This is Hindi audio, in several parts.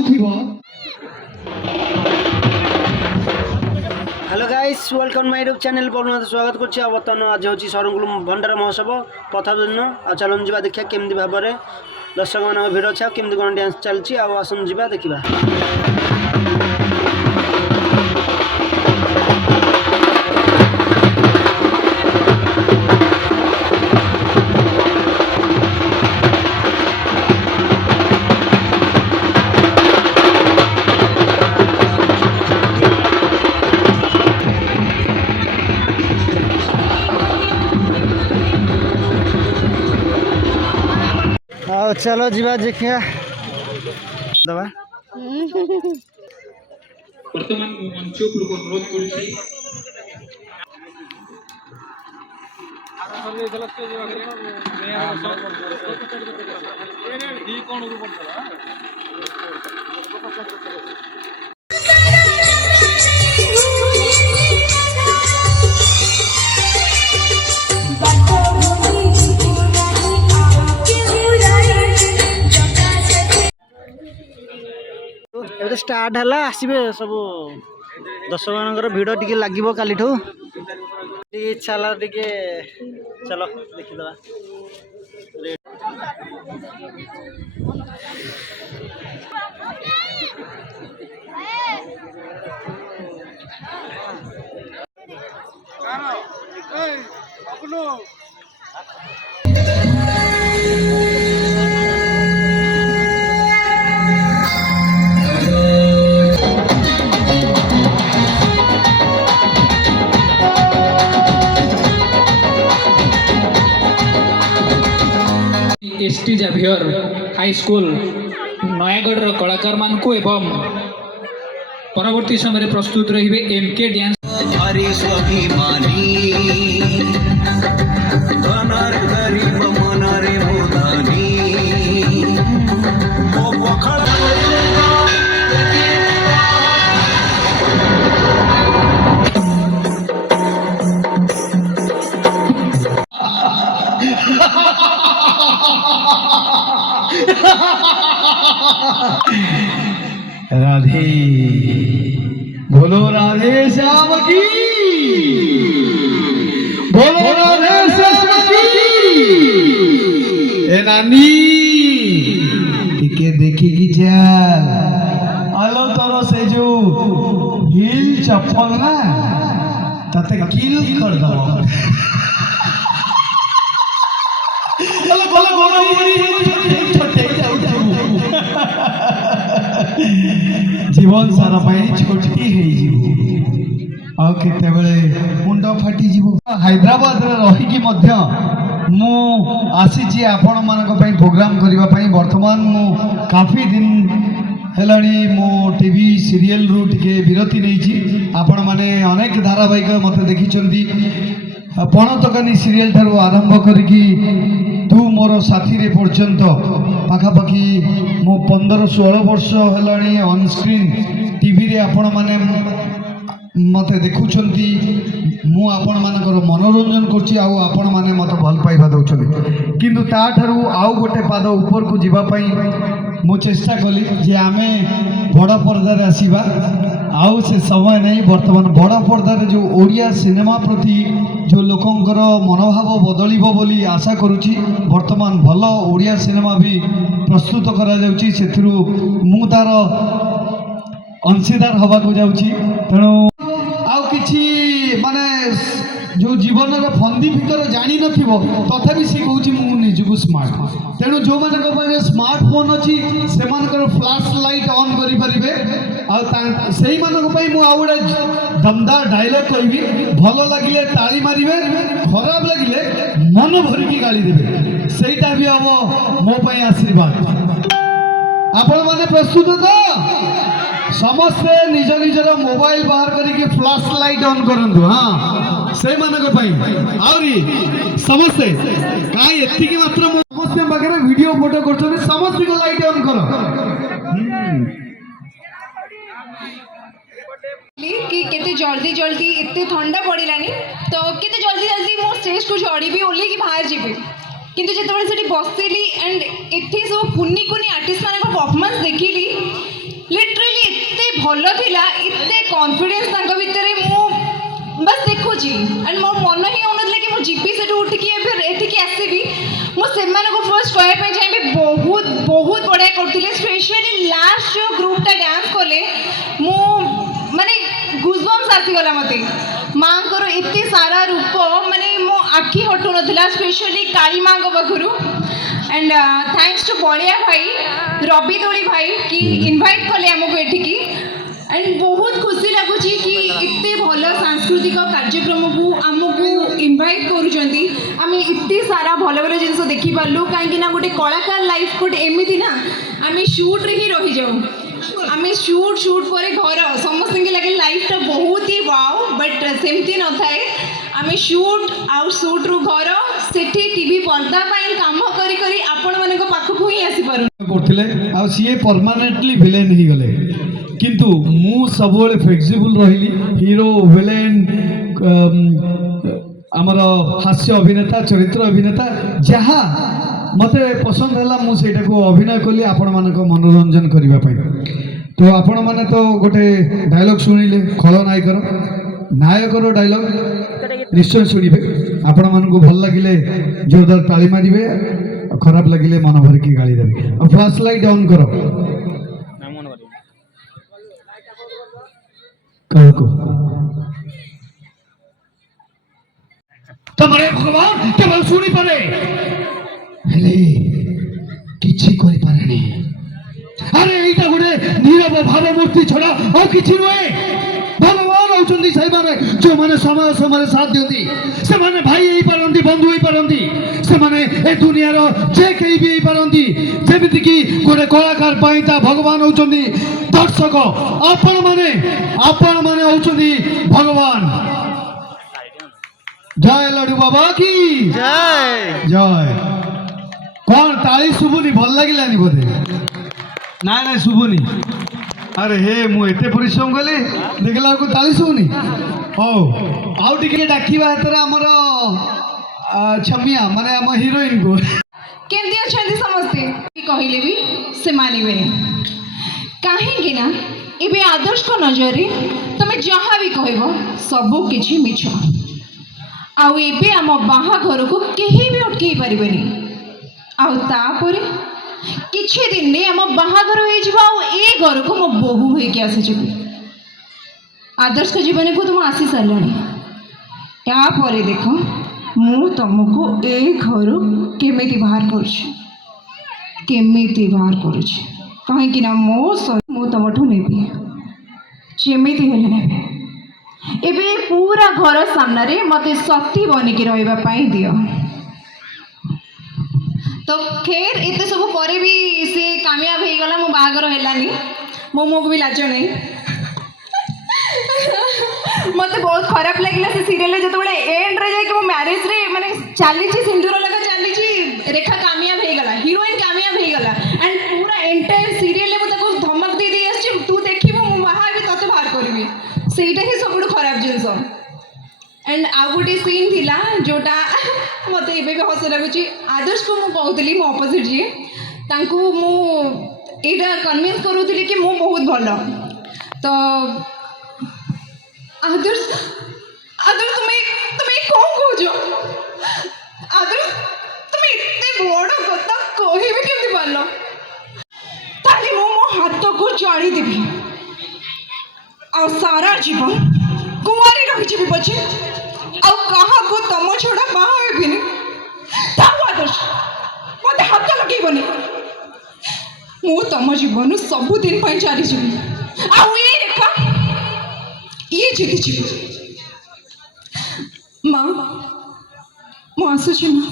Hello guys welcome my YouTube channel पर स्वागत करछि। बर्तमान आज हूँ सरंगुल भंडार महोत्सव प्रथम दिन चलन जा देखा केमती भाव में दर्शक मान भिड़ अच्छे केमती कौन डांस चलती आसन जा देखा। चलो जीवा देखिया दबा वर्तमान मंच उपरको अनुरोध करुछि स्टार्ट है आसबे सब दर्शक मान भिड़ टी लगे काली इच्छा टे चलो देखीदे। ST Xavier high school Nayagarh कलाकार मान को एवं परवर्ती समय प्रस्तुत रहिबे एमके डांस राधे बोलो राधे श्याम की, बोलो राधे श्याम की। ए नानी टिके देखी की चल आलो तोरो से जो हिल चप्पल ना तते किल कर दो। बोलो बोलो बोलो जीवन सारा छोटी आते मुंड फाटी हैदराबाद रहीकि मु आसी आपण मान प्रोग्राम करने बर्तमान मु काफी दिन है मो टीवी सीरियल रु टिके विरति नहीं आपण माने अनेक धारावाहिक मत देखी पणतकानी सीरियल ठारू आरंभ करी तू मोर साथी रे पर्यंत पाखापाखि मो 15-16 वर्ष है ऑन स्क्रीन टीवी रे आपण माने मत देखुंती मु आपण मानकर मनोरंजन करछि आउ आपण माने मत भल पाइबा दउछन किंतु ता ठारू आउ गोटे पाद ऊपर को जीवा पई मु चेष्टा कली जे आमे बड़ पर्दा रे आसीबा आउ से समय नहीं। वर्तमान बड़ पर्दा रे जो ओडिया सिनेमा प्रति जो लोकंकर मनोभाव बदलिबो बोली आशा करुछि। वर्तमान भल ओडिया सिनेमा भी प्रस्तुत करा जाउछि सेथिरु मु तार अंशीदार हवा को जाउछि। तेणु आउ किछि माने जो जीवन फंदी भितर जानी नथिबो तथापि सी कहूछि मु निजुको स्मार्ट। तेणु जो मानक पाखे स्मार्टफोन अच्छी से फ्लैश लाइट ऑन करि परिबे आ सेही मानक पई मु आउडा दमदार डायलॉग कहबी भल लागिले ताली मारिबे खराब लागिले मन भरिकी गाली देबे सेटा भी हम मो पई आशीर्वाद। आपण माने प्रस्तुत तो समस्ते निज निजर मोबाइल बाहर करके फ्लैश लाइट ऑन करंतु। हाँ से मानक पई आउरी समस्ते काई एतिकी मात्र समस्ते पाखे वीडियो फोटो करछन समस्त को लाइट ऑन करो कि केते जल्दी जल्दी इतने ठंडा पड़ानी तो केते जल्दी जल्दी मो स्टेज को चढ़ी ओल्ले कि बाहर जीवी किंतु जिते बसली एंड इतनी सब कुनी कुनी आर्टिस्ट मान परफॉर्मेंस देखिली थिला इतने कॉन्फिडेंस तांका भितरे मु बस देखुची एंड मोर मन ही होनथले कि मु जीपी से उठ के फिर एठी के आसीबी मु सेमान को फर्स्ट कहै पे चाहे बहुत बहुत बढ़िया करथिले स्पेशली लास्ट जो ग्रुप ता डांस कोले मु माने गुजबम्स आसी गला मते मां करो इतने सारा रूप माने मो आखी हटु नथिला स्पेशली काली मां को बखरु एंड थैंक्स टू बलिया भाई रवि दोली भाई कि इनवाइट कले हमको एठिकी एंड बहुत खुशी लगुची कि इतने भल सांस्कृतिक कार्यक्रम को आमको इनवाइट करुँच आम इतने सारा भल भल जिन देखी पार्लु कहीं गोटे कलाकार लाइफ गोटे एमती ना आम शूट रे ही रही जाऊ आम शूट शूट पर घर समस्त लगे लाइफ टा बहुत ही वाओ बट सेमती न थाए आम शूट आउ शूट रु घर सेठी टीवी पर्दा पाई काम करी करी आपण मानक पाखकु ही आसी पारु करथिले आ सीए परमानेंटली विलेन ही गले किंतु मु सबले फ्लेक्सिबल रहिली हीरो विलेन आमर हास्य अभिनेता चरित्र अभिनेता जहाँ मते पसंद है मु सेटा को अभिनय कली आपण मानक मनोरंजन करबा पई तो आपण माने तो गोटे डायलॉग सुनिले खलनायकर नायकर डायलॉग निश्चय शुणिबे आपण मानक भल लगिले जोरदार ताली मारिबे खराब लगिले मन भर की गाली देबे और फ्लैश लाइट ऑन करो कहको तमरे भगवान केवल सुनी पारे हेले किछि करि पारे नै अरे एटा गुडे नीरव भावमूर्ति छडा और किछि नय भगवान होचंदी सही माने जो माने समय समय साथ दियंती से माने भाई ही पारंती बंधु ही पारंती से माने ए दुनिया रो जे केही भी ही पारंती जेमिति कि गोटे कलाकार पाई ता भगवान होचंदी दर्शक आपण माने होचंदी भगवान जय लड्डू बाबा की जय जय कौन ताली शुभुनी भल लागिलानी बोधे ना ना शुभुनी अरे हे मु एते परिश्रम कले देखला को ताली शुभुनी हो आउ टिके डाकिबा हेतरे हमर छमिया माने हम हीरोइन को केमती अच्छा समस्ते कहले भी से मानवे कहीं ना एबे आदर्श को नजर तुम जहाँ भी कहब सबू किछि मिछ आउ एबे आम बाहाघर को कहीं भी अटकई पारिबेनी आउ तापर किछि दिन में आम बाहाघर हो जिबा आउ ए घर को मो बोहू होई के आसी जिबी आदर्श के जीवन को तुम आसी सारलानी या परे देखो मु तुमको ए घर केमिति बाहर करूछि केमिति बाहर करूछि कहीं ना मो तुमठू नेबी जेमिति हेले नेबी एबे पूरा घर सामने मते सती बनिकी रहिबा पाई दियो तो खैर एते सब पर भी से कामयाब हो गला मो बाहागर हेलानी मो मुख भी लाज नहीं मत बहुत खराब लगे से सीरियल जो एंड रे जाके मो मैरिज रे माने चली सिंदूर लगा चली रेखा कामयाब हो गला हीरोइन कामयाब हो गला एंड पूरा एंटायर सीरियल में ताको धमक दे दे आछि तू देखिबो मो बाहा भी तते बाहर करबी सेटा ही सब खराब जिनस एंड आउ गोटे सीन थिला जोटा मत एबे भी हस लगुच आदर्श को मु कहूली मो अपोजिट जी तांकु मु एटा कन्विंस करूली कि मु बहुत भल तो आदर्श आदर्श तुम्हें कौन कह आदर्श तुम इतने बड़ कथा कहबे केमती पारल ताली मो मो हाथ को जाड़ी देबी आ सारा जीवन कुमारी रही पछे आ कहा को तम छोड़ा बाहा हेबिनी ताऊ आदर्श मते हाथ लगेबनी मु तम जीवन सबुदिन पाई चाली जीवी आउ ये रेखा ये जीती जीवी माँ मु आसुची माँ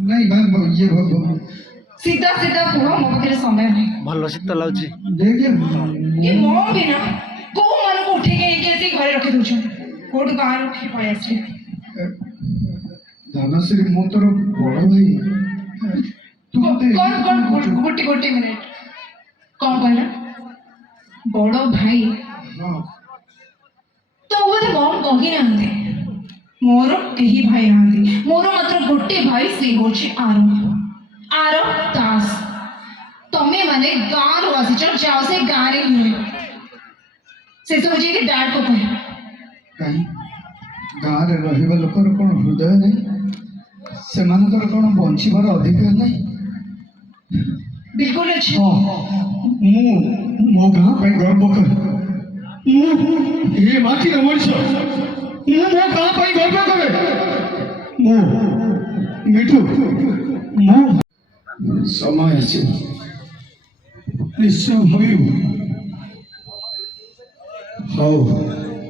नहीं भाग ये भाग सीधा सीधा कुह मो पाखे समय नहीं भल शीत लाଗୁଛି देखिए ये मो भी ना को मन को उठे के कैसे घरे रखे दूछ कोड बाहर उठे पड़े आसले धनश्री मो तोर बड़ भाई तू कौन गोटी गोटी मिनट कौन कहला बड़ भाई हां तो वो तो मम कही ना मोर कहीं भाई ना मोर मात्र गोटे भाई से होची आरो दास तमे माने गाँव रू आसी जाओ से गाँव रे ही से सब जी डैड को कहे कहीं गाँव में रहिबा लोकर कौन हृदय नहीं सेमानकर कौन बंचिबार अधिकार नहीं बिल्कुल अच्छे मु मो गाँ पे गर्व करे ये माटी रे मनुष्य मु मो गाँ पे गर्व करे मु मिठू मु समय আছে निश्चय ভাবিব ହଉ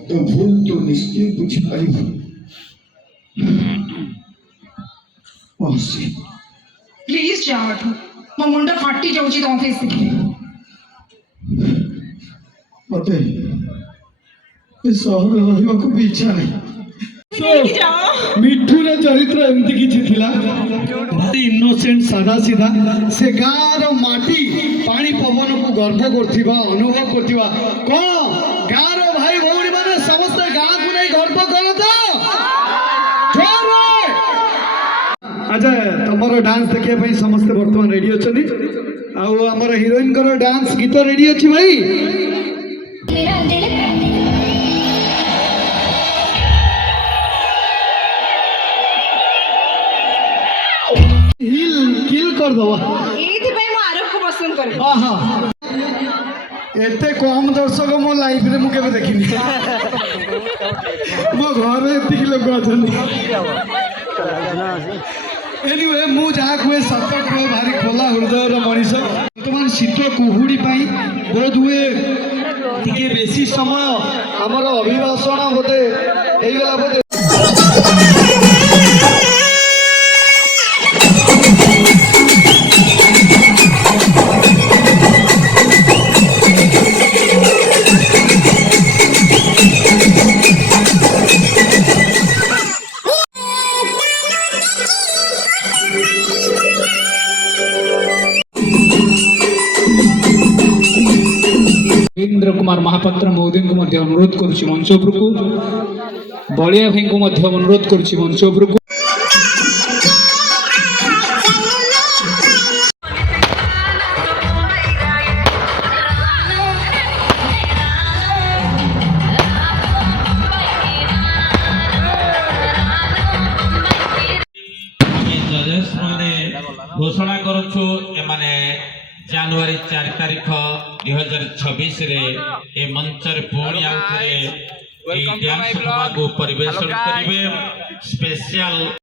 तो भूल तो निश्चय बुझिପାରିବ मौसी प्लीज जाओ मो मुंड फाटी जाउची तो ऑफिस से मते ए सहर रहिବାକୁ ବି ଇଚ୍ଛା ନାହିଁ ମିଠୁର ଚରିତ୍ର ଏମିତି କିଛି ଥିଲା ଭାରି ଇନୋସେଣ୍ଟ ସାଧା ସିଧା ସେ ଗାଁର ମାଟି ପାଣି ପବନକୁ ଗର୍ବ କରୁଥିବା ଅନୁଭବ କରୁଥିବା କଣ ଗାଁର ଭାଇ ଭଉଣୀ ମାନେ ସମସ୍ତେ ଗାଁକୁ ନେଇ ଗର୍ବ କର ତ ଆଚ୍ଛା ତମର ଡାନ୍ସ ଦେଖିବା ପାଇଁ ସମସ୍ତେ ବର୍ତ୍ତମାନ ରେଡି ଅଛନ୍ତି ଆଉ ଆମର ହିରୋଇନଙ୍କର ଡାନ୍ସ ଗୀତ ରେଡି ଅଛି ଭାଇ किल कर दवा एथि मो आरोप को पसंद करे एते कम दर्शक मो लाइफ रे मु केबे देखिनी मो घर एति लोग अछनी एनीवे मु जहा कुए सत्य को भारी खोला हृदय रो मनीष वर्तमान शीत कुहुडी पाई बहुत हुए टिके बेसी समय हमर अभिभाषण होते हेई गला बोते रवींद्र कुमार महापात्र महोदय को मध्य अनुरोध करुछि मंच उपरकू बलिया भाई को मध्य अनुरोध करुछि मंच उपरकू जजेस माने घोषणा करुछु एमाने जनवरी 4 तारिख 2026 रे ए मंच रे पुणी आउथरे ए डांस को परिवेशन करिवे स्पेशल